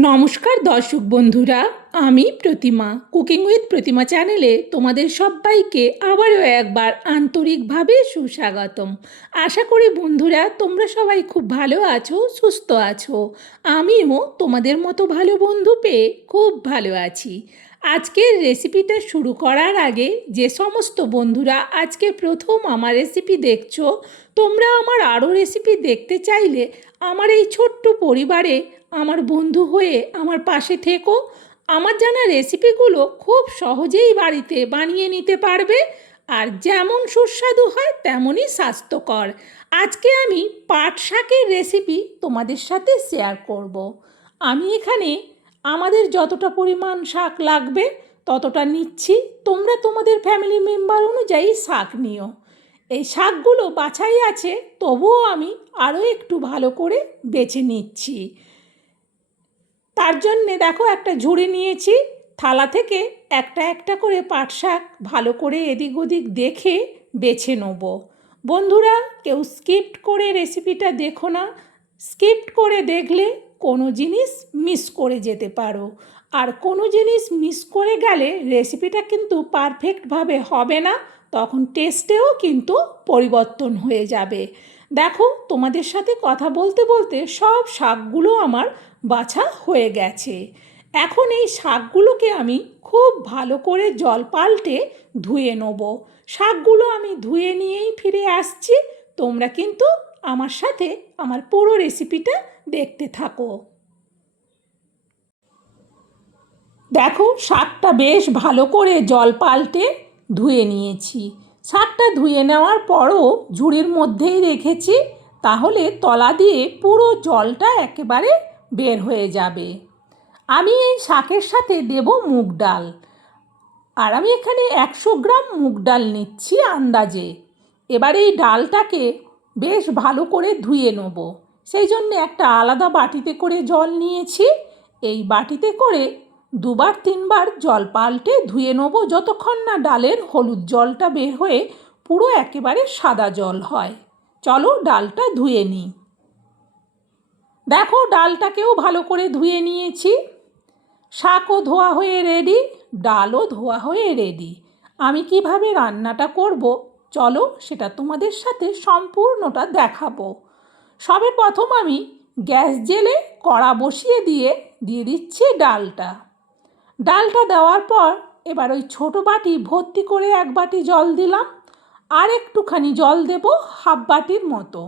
নমস্কার দর্শক বন্ধুরা, আমি প্রতিমা কুকিং উইথ প্রতিমা চ্যানেলে তোমাদের সবাইকে আবারও একবার আন্তরিকভাবে সুস্বাগতম। আশা করি বন্ধুরা তোমরা সবাই খুব ভালো আছো, সুস্থ আছো। আমিও তোমাদের মতো ভালো বন্ধু পেয়ে খুব ভালো আছি। আজকের রেসিপিটা শুরু করার আগে যে সমস্ত বন্ধুরা আজকে প্রথম আমার রেসিপি দেখছো, তোমরা আমার আরও রেসিপি দেখতে চাইলে আমার এই ছোট্ট পরিবারে আমার বন্ধু হয়ে আমার পাশে থেকো। আমার জানা রেসিপিগুলো খুব সহজেই বাড়িতে বানিয়ে নিতে পারবে, আর যেমন সুস্বাদু হয় তেমনই স্বাস্থ্যকর। আজকে আমি পাট শাকের রেসিপি তোমাদের সাথে শেয়ার করব। আমি এখানে আমাদের যতটা পরিমাণ শাক লাগবে ততটা নিচ্ছি। তোমরা তোমাদের ফ্যামিলি মেম্বার অনুযায়ী শাক নিও। এই শাকগুলো বাছাই আছে, তবুও আমি আরও একটু ভালো করে বেছে নিচ্ছি। তার জন্যে দেখো একটা ঝুড়ি নিয়েছি, থালা থেকে একটা একটা করে পাট শাক ভালো করে এদিক ওদিক দেখে বেছে নেব। বন্ধুরা, কেউ স্কিপ্ট করে রেসিপিটা দেখো না। স্কিপ্ট করে দেখলে কোনো জিনিস মিস করে যেতে পারো, আর কোনো জিনিস মিস করে গেলে রেসিপিটা কিন্তু পারফেক্টভাবে হবে না, তখন টেস্টেও কিন্তু পরিবর্তন হয়ে যাবে। দেখো, তোমাদের সাথে কথা বলতে বলতে সব শাকগুলো আমার বাছা হয়ে গেছে। এখন এই শাকগুলোকে আমি খুব ভালো করে জল পাল্টে ধুয়ে নেব। শাকগুলো আমি ধুয়ে নিয়েই ফিরে আসছি। তোমরা কিন্তু আমার সাথে আমার পুরো রেসিপিটা দেখতে থাকো। দেখো, শাকটা বেশ ভালো করে জল পাল্টে ধুয়ে নিয়েছি। শাকটা ধুয়ে নেওয়ার পরও ঝুড়ির মধ্যেই রেখেছি, তাহলে তলা দিয়ে পুরো জলটা একেবারে বের হয়ে যাবে। আমি এই শাকের সাথে দেব মুগ ডাল, আর আমি এখানে 100 গ্রাম মুগ ডাল নিচ্ছি আন্দাজে। এবার এই ডালটাকে বেশ ভালো করে ধুয়ে নেব। সেই জন্যে একটা আলাদা বাটিতে করে জল নিয়েছি। এই বাটিতে করে 2-3 বার জল পাল্টে ধুয়ে নেব, যতক্ষণ না ডালের হলুদ জলটা বের হয়ে পুরো একেবারে সাদা জল হয়। চলো ডালটা ধুয়ে নিই। দেখো, ডালটাকেও ভালো করে ধুয়ে নিয়েছি। শাকও ধোয়া হয়ে রেডি, ডালও ধোয়া হয়ে রেডি। আমি কিভাবে রান্নাটা করব চলো সেটা তোমাদের সাথে সম্পূর্ণটা দেখাবো। সবে প্রথম আমি গ্যাস জেলে কড়া বসিয়ে দিয়ে দিচ্ছি ডালটা। ডালটা দেওয়ার পর এবার ওই ছোটো বাটি ভর্তি করে 1 বাটি জল দিলাম, আর একটুখানি জল দেব 1/2 বাটির মতো।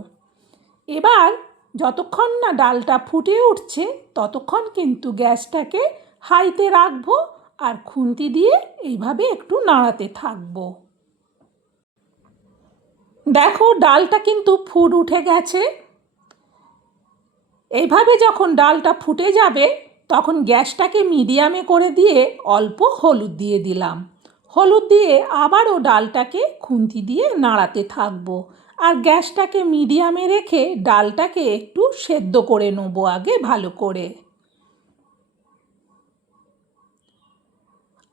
এবার যতক্ষণ না ডালটা ফুটে উঠছে ততক্ষণ কিন্তু গ্যাসটাকে হাইতে রাখবো, আর খুন্তি দিয়ে এইভাবে একটু নাড়াতে থাকবো। দেখো, ডালটা কিন্তু ফুট উঠে গেছে। এইভাবে যখন ডালটা ফুটে যাবে তখন গ্যাসটাকে মিডিয়ামে করে দিয়ে অল্প হলুদ দিয়ে দিলাম। হলুদ দিয়ে আবারও ডালটাকে খুন্তি দিয়ে নাড়াতে থাকবো, আর গ্যাসটাকে মিডিয়ামে রেখে ডালটাকে একটু সেদ্ধ করে নেবো আগে ভালো করে।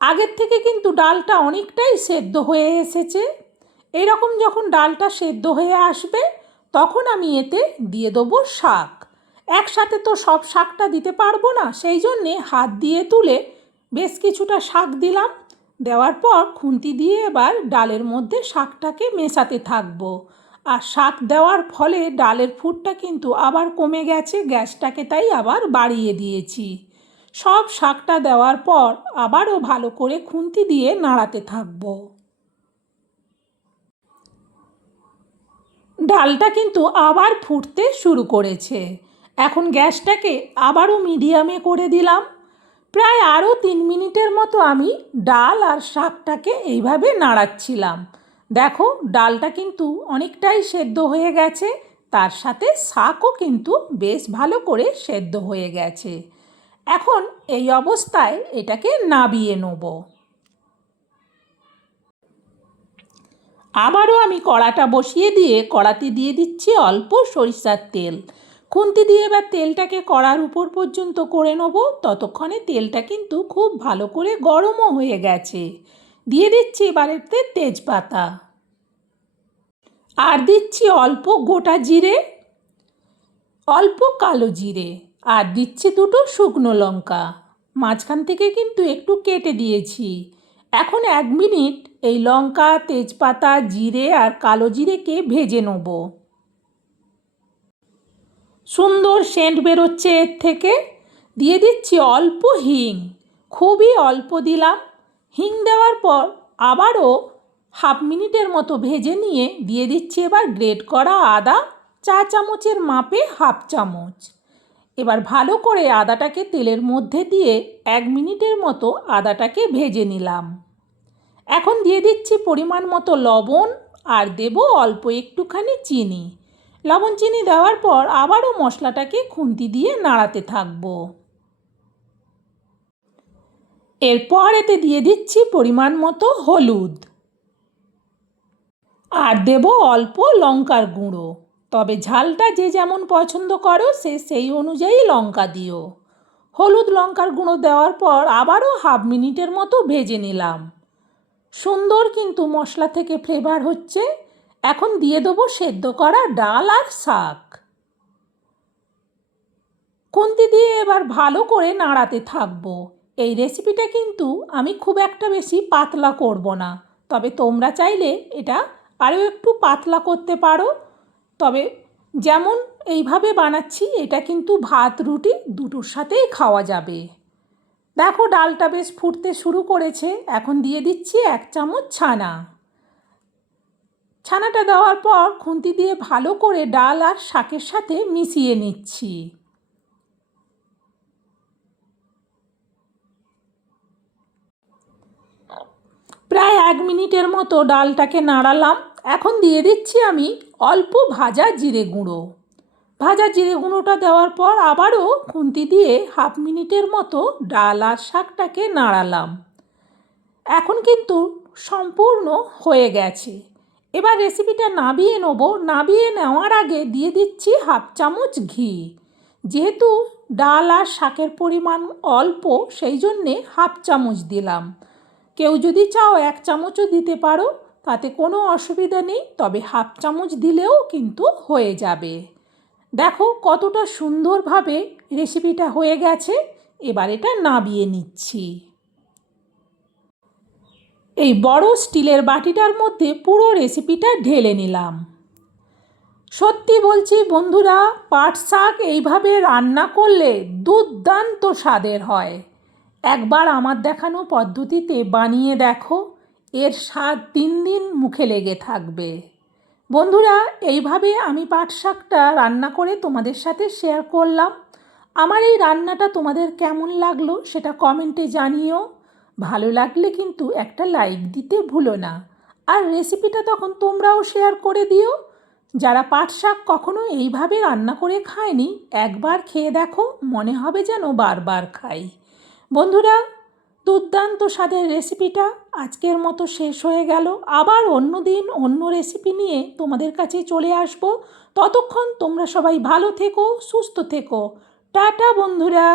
আগের থেকে কিন্তু ডালটা অনেকটাই সেদ্ধ হয়ে এসেছে। এরকম যখন ডালটা সেদ্ধ হয়ে আসবে তখন আমি এতে দিয়ে দেবো শাক। একসাথে তো সব শাকটা দিতে পারবো না, সেই জন্যে হাত দিয়ে তুলে বেশ কিছুটা শাক দিলাম। দেওয়ার পর খুন্তি দিয়ে এবার ডালের মধ্যে শাকটাকে মেশাতে থাকবো। আর শাক দেওয়ার ফলে ডালের ফুটটা কিন্তু আবার কমে গেছে, গ্যাসটাকে তাই আবার বাড়িয়ে দিয়েছি। সব শাকটা দেওয়ার পর আবারও ভালো করে খুন্তি দিয়ে নাড়াতে থাকবো। ডালটা কিন্তু আবার ফুটতে শুরু করেছে। এখন গ্যাসটাকে আবারও মিডিয়ামে করে দিলাম। প্রায় আরও 3 মিনিটের মতো আমি ডাল আর শাকটাকে এইভাবে নাড়াচ্ছিলাম। দেখো, ডালটা কিন্তু অনেকটাই সেদ্ধ হয়ে গেছে, তার সাথে শাকও কিন্তু বেশ ভালো করে সেদ্ধ হয়ে গেছে। এখন এই অবস্থায় এটাকে নাবিয়ে নেব। আবারও আমি কড়াটা বসিয়ে দিয়ে কড়াতে দিয়ে দিচ্ছি অল্প সরিষার তেল। খুন্তি দিয়ে এবার তেলটাকে কড়ার উপর পর্যন্ত করে নেব। ততক্ষণে তেলটা কিন্তু খুব ভালো করে গরমও হয়ে গেছে। দিয়ে দিচ্ছি এবার এতে তেজপাতা, আর দিচ্ছি অল্প গোটা জিরে, অল্প কালো জিরে, আর দিচ্ছি দুটো শুকনো লঙ্কা, মাঝখান থেকে কিন্তু একটু কেটে দিয়েছি। এখন 1 মিনিট এই লঙ্কা, তেজপাতা, জিরে আর কালো জিরেকে ভেজে নেব। সুন্দর সেন্ট বেরোচ্ছে এর থেকে। দিয়ে দিচ্ছি অল্প হিং, খুবই অল্প দিলাম। হিং দেওয়ার পর আবারও 1/2 মিনিটের মতো ভেজে নিয়ে দিয়ে দিচ্ছি এবার গ্রেট করা আদা, চা চামচের মাপে 1/2 চামচ। এবার ভালো করে আদাটাকে তেলের মধ্যে দিয়ে 1 মিনিটের মতো আদাটাকে ভেজে নিলাম। এখন দিয়ে দিচ্ছি পরিমাণ মতো লবণ আর দেব অল্প একটুখানি চিনি। লবণ চিনি দেওয়ার পর আবারও মশলাটাকে খুন্তি দিয়ে নাড়াতে থাকবো। এরপর এতে দিয়ে দিচ্ছি পরিমাণ মতো হলুদ আর দেব অল্প লঙ্কার গুঁড়ো। তবে ঝালটা যে যেমন পছন্দ করো সেই অনুযায়ী লঙ্কা দিও। হলুদ লঙ্কার গুঁড়ো দেওয়ার পর আবারও 1/2 মিনিটের মতো ভেজে নিলাম। সুন্দর কিন্তু মশলা থেকে ফ্লেভার হচ্ছে। এখন দিয়ে দেবো সেদ্ধ করা ডাল আর শাক। খুন্তি দিয়ে এবার ভালো করে নাড়াতে থাকবো। এই রেসিপিটা কিন্তু আমি খুব একটা বেশি পাতলা করব না, তবে তোমরা চাইলে এটা আরও একটু পাতলা করতে পারো। তবে যেমন এইভাবে বানাচ্ছি এটা কিন্তু ভাত রুটি দুটোর সাথেই খাওয়া যাবে। দেখো ডালটা বেশ ফুটতে শুরু করেছে। এখন দিয়ে দিচ্ছি 1 চামচ ছানা। ছানাটা দেওয়ার পর খুন্তি দিয়ে ভালো করে ডাল আর শাকের সাথে মিশিয়ে নিচ্ছি। প্রায় 1 মিনিটের মতো ডালটাকে নাড়ালাম। এখন দিয়ে দিচ্ছি আমি অল্প ভাজা জিরে গুঁড়ো। ভাজা জিরে গুঁড়োটা দেওয়ার পর আবারও খুন্তি দিয়ে 1/2 মিনিটের মতো ডাল আর শাকটাকে নাড়ালাম। এখন কিন্তু সম্পূর্ণ হয়ে গেছে। এবার রেসিপিটা নাবিয়ে নেব। নাবিয়ে নেওয়ার আগে দিয়ে দিচ্ছি 1/2 চামচ ঘি। যেহেতু ডাল আর শাকের পরিমাণ অল্প সেই জন্যে 1/2 চামচ দিলাম। কেউ যদি চাও 1 চামচও দিতে পারো, তাতে কোনো অসুবিধা নেই। তবে 1/2 চামচ দিলেও কিন্তু হয়ে যাবে। দেখো কতটা সুন্দরভাবে রেসিপিটা হয়ে গেছে। এবার এটা নাবিয়ে নিচ্ছি। এই বড় স্টিলের বাটিটার মধ্যে পুরো রেসিপিটা ঢেলে নিলাম। সত্যি বলছি বন্ধুরা, পাট শাক এইভাবে রান্না করলে দুর্দান্ত স্বাদের হয়। একবার আমার দেখানো পদ্ধতিতে বানিয়ে দেখো, এর স্বাদ 3 দিন মুখে লেগে থাকবে। বন্ধুরা, এইভাবে আমি পাট শাকটা রান্না করে তোমাদের সাথে শেয়ার করলাম। আমার এই রান্নাটা তোমাদের কেমন লাগলো সেটা কমেন্টে জানিও। ভালো লাগলে কিন্তু একটা লাইক দিতে ভুলো না। আর রেসিপিটা তখন তোমরাও শেয়ার করে দিও। যারা পাট শাক কখনো এইভাবে রান্না করে খায়নি, একবার খেয়ে দেখো, মনে হবে যেন বারবার খাই। বন্ধুরা, দুর্দান্ত স্বাদের রেসিপিটা আজকের মতো শেষ হয়ে গেল। আবার অন্য দিন অন্য রেসিপি নিয়ে তোমাদের কাছে চলে আসবো। ততক্ষণ তোমরা সবাই ভালো থেকো, সুস্থ থেকো। টাটা বন্ধুরা।